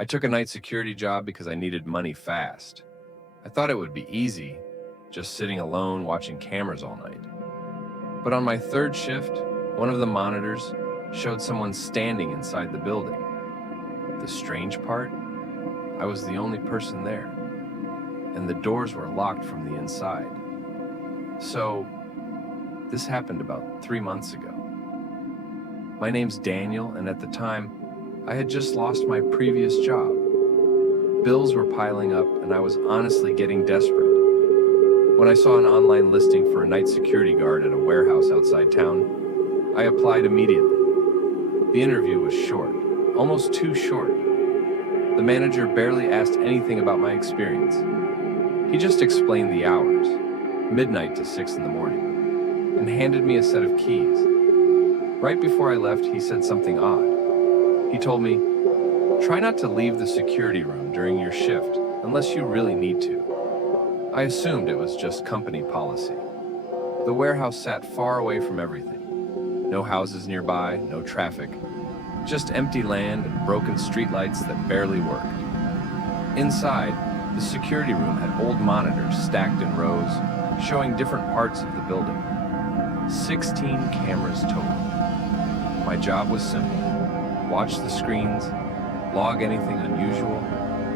I took a night security job because I needed money fast. I thought it would be easy, just sitting alone watching cameras all night. But on my third shift, one of the monitors showed someone standing inside the building. The strange part? I was the only person there, and the doors were locked from the inside. So, this happened about 3 months ago. My name's Daniel, and at the time, I had just lost my previous job. Bills were piling up, and I was honestly getting desperate. When I saw an online listing for a night security guard at a warehouse outside town, I applied immediately. The interview was short, almost too short. The manager barely asked anything about my experience. He just explained the hours, midnight to 6 in the morning, and handed me a set of keys. Right before I left, he said something odd. He told me, "Try not to leave the security room during your shift unless you really need to." I assumed it was just company policy. The warehouse sat far away from everything. No houses nearby, no traffic, just empty land and broken streetlights that barely worked. Inside, the security room had old monitors stacked in rows, showing different parts of the building. 16 cameras total. My job was simple. Watch the screens, log anything unusual,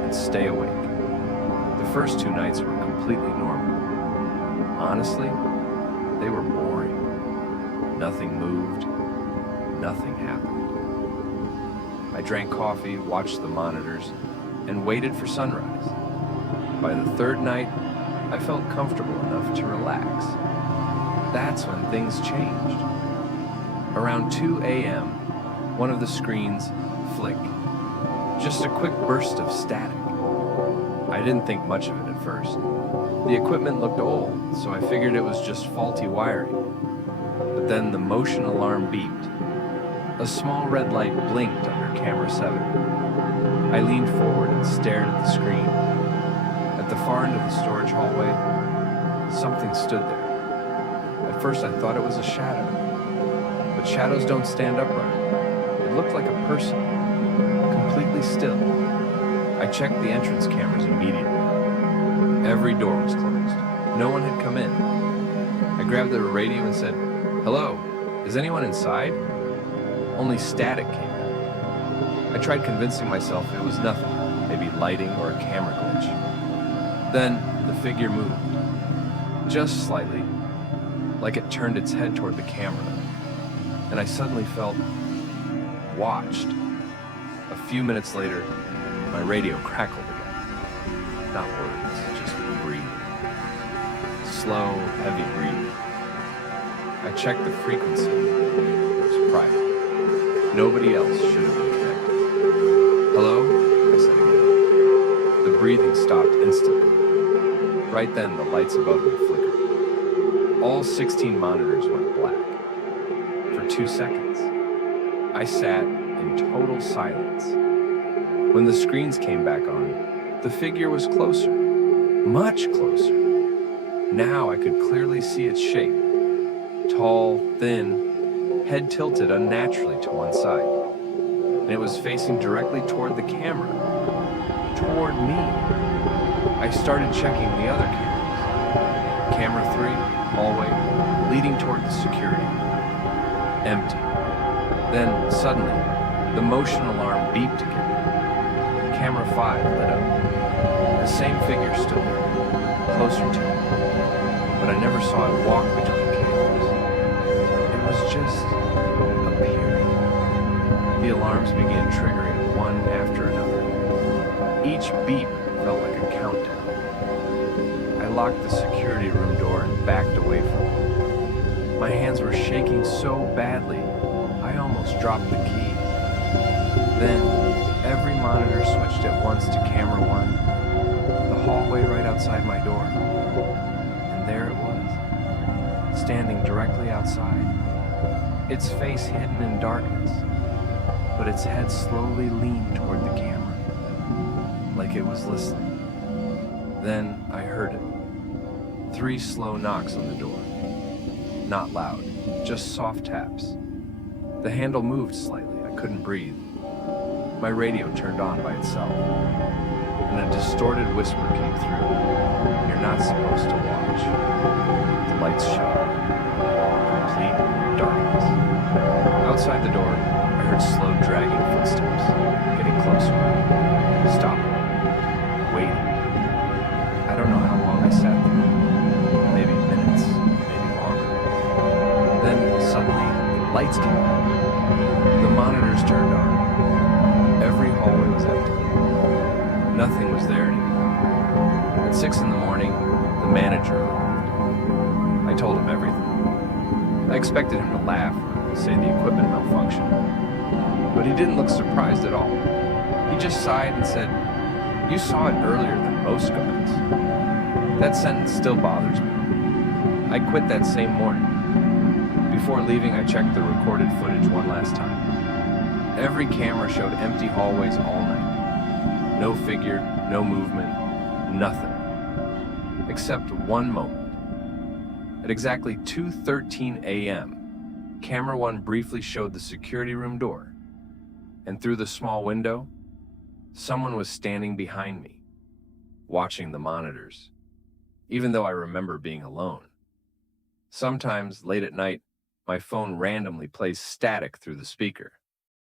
and stay awake. The first 2 nights were completely normal. Honestly, they were boring. Nothing moved, nothing happened. I drank coffee, watched the monitors, and waited for sunrise. By the 3rd night, I felt comfortable enough to relax. That's when things changed. Around 2 a.m., one of the screens flicked. Just a quick burst of static. I didn't think much of it at first. The equipment looked old, so I figured it was just faulty wiring. But then the motion alarm beeped. A small red light blinked under camera 7. I leaned forward and stared at the screen. At the far end of the storage hallway, something stood there. At first I thought it was a shadow. But shadows don't stand upright. It looked like a person, completely still. I checked the entrance cameras immediately. Every door was closed. No one had come in. I grabbed the radio and said, "Hello, is anyone inside?" Only static came out. I tried convincing myself it was nothing, maybe lighting or a camera glitch. Then the figure moved, just slightly, like it turned its head toward the camera. And I suddenly felt watched. A few minutes later, my radio crackled again. Not words, just breathing. Slow, heavy breathing. I checked the frequency. It was private. Nobody else should have been connected. "Hello?" I said again. The breathing stopped instantly. Right then, the lights above me flickered. All 16 monitors went black. For 2 seconds, I sat in total silence. When the screens came back on, the figure was closer, much closer. Now I could clearly see its shape. Tall, thin, head tilted unnaturally to one side. And it was facing directly toward the camera. Toward me. I started checking the other cameras. Camera 3, hallway, leading toward the security. Empty. Then, suddenly, the motion alarm beeped again. Camera 5 lit up. The same figure stood there, closer to me. But I never saw it walk between cameras. It was just appearing. The alarms began triggering one after another. Each beep felt like a countdown. I locked the security room door and backed away from it. My hands were shaking so badly, I almost dropped the key. Then, every monitor switched at once to camera 1, the hallway right outside my door. And there it was, standing directly outside, its face hidden in darkness, but its head slowly leaned toward the camera, like it was listening. Then I heard it. 3 slow knocks on the door. Not loud, just soft taps. The handle moved slightly. I couldn't breathe. my radio turned on by itself, and a distorted whisper came through. You're not supposed to watch. The lights showed. Complete darkness. Outside the door, I heard slow dragging footsteps, getting closer. Stopping. Waiting. I don't know how long I sat there. Maybe minutes, maybe longer. Then, suddenly, the lights came on. The monitors turned on. Every hallway was empty. Nothing was there anymore. At 6 in the morning, the manager arrived. I told him everything. I expected him to laugh or say the equipment malfunctioned. But he didn't look surprised at all. He just sighed and said, "You saw it earlier than most guards." That sentence still bothers me. I quit that same morning. Before leaving, I checked the recorded footage one last time. Every camera showed empty hallways all night. No figure, no movement, nothing. Except one moment. At exactly 2:13 a.m., camera one briefly showed the security room door, and through the small window, someone was standing behind me, watching the monitors, even though I remember being alone. Sometimes, late at night, my phone randomly plays static through the speaker.